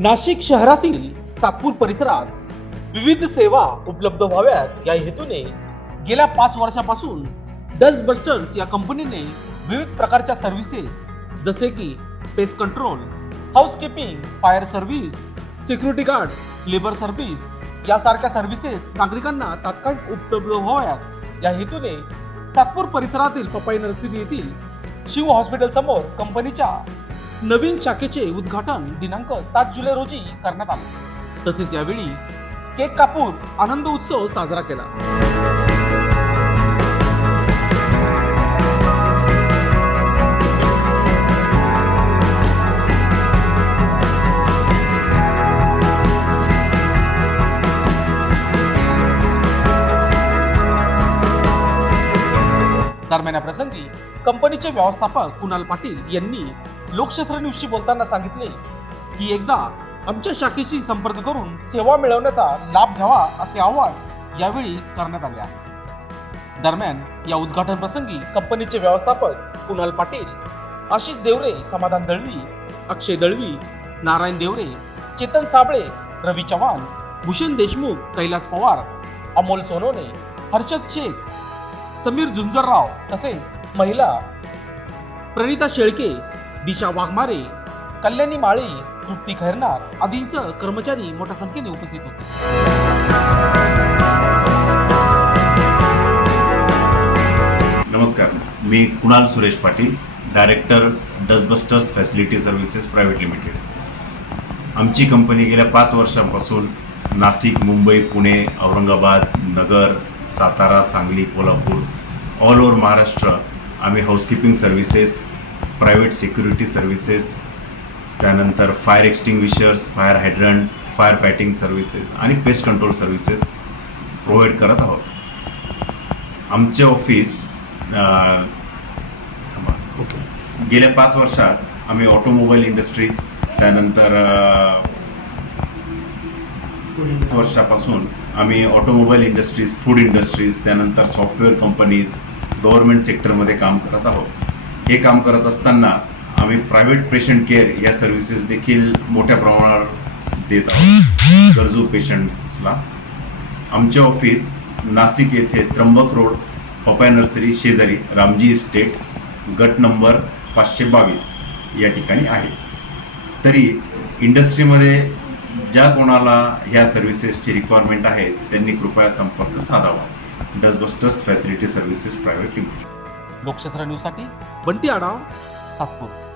नाशिक शहरातील सातपूर परिसरात विविध सेवा उपलब्ध व्हाव्यात. या हेतूने गेल्या पाच वर्षापासून डस्ट बस्टर्स या कंपनीने विविध प्रकारच्या सर्व्हिसेस जसे की pest control housekeeping fire service security guard labour service यासारख्या सर्व्हिसेस नागरिकांना तात्काळ उपलब्ध व्हाव्यात. या हेतूने सातपूर परिसरातील पपाई नर्सरी येथील शिव हॉस्पिटल समोर कंपनीच्या नवीन शाखेचे उद्घाटन दिनांक सात जुलै रोजी करण्यात आले. तसेच यावेळी केक कापून आनंद उत्सव साजरा केला. दरम्यान प्रसंगी कंपनीचे व्यवस्थापक कुणाल पाटील यांनी लोकशास्त्र न्यूजशी बोलताना सांगितले की एकदा आमच्या शाखेशी संपर्क करून सेवा मिळवण्याचा लाभ घ्यावा असे आवाहन यावेळी करण्यात आले आहे. दरम्यान या उद्घाटन प्रसंगी कंपनीचे व्यवस्थापक कुणाल पाटील आशिष देवरे समाधान दळवी अक्षय दळवी नारायण देवरे चेतन साबळे रवी चव्हाण भूषण देशमुख कैलास पवार अमोल सोनवणे हर्षद शेख समीर झुंजरराव तसेच महिला प्रणिता शेळके दिशा वाघमारे कल्याणी माळी तृप्ती खैरनार आदींसह कर्मचारी मोठ्या संख्येने उपस्थित होते. नमस्कार. मी Kunal Suresh Patil director Dustbusters facility services private limited. आमची कंपनी गेल्या पाच वर्षांपासून नाशिक मुंबई पुणे औरंगाबाद नगर सातारा सांगली कोल्हापूर ऑल ओव्हर महाराष्ट्र आम्ही housekeeping services private security services त्यानंतर fire extinguishers fire hydrant fire fighting services आणि पेस्ट कंट्रोल सर्व्हिसेस प्रोव्हाइड करत आहोत. आमचे ऑफिस थांबा. गेल्या पाच वर्षात आम्ही ऑटोमोबाईल इंडस्ट्रीज त्यानंतर वर्षापासून आम्ही ऑटोमोबाईल इंडस्ट्रीज फूड इंडस्ट्रीज त्यानंतर सॉफ्टवेअर कंपनीज गव्हर्नमेंट सेक्टरमध्ये काम करत आहोत. हे काम करत असताना आम्ही प्रायव्हेट पेशंट केअर या सर्व्हिसेस देखील मोठ्या प्रमाणावर देत आहोत. गरजू पेशंट्सला आमचे ऑफिस नाशिक येथे त्र्यंबक रोड पपाय नर्सरी शेजारी रामजी इस्टेट गट नंबर पाचशे बावीस या ठिकाणी आहे. तरी इंडस्ट्रीमध्ये ज्या कोणाला ह्या सर्व्हिसेसची रिक्वायरमेंट आहे त्यांनी कृपया संपर्क साधावा. Dustbusters facility services private limited Lokshastra न्यूजसाठी बंटी आडाव सातपूर.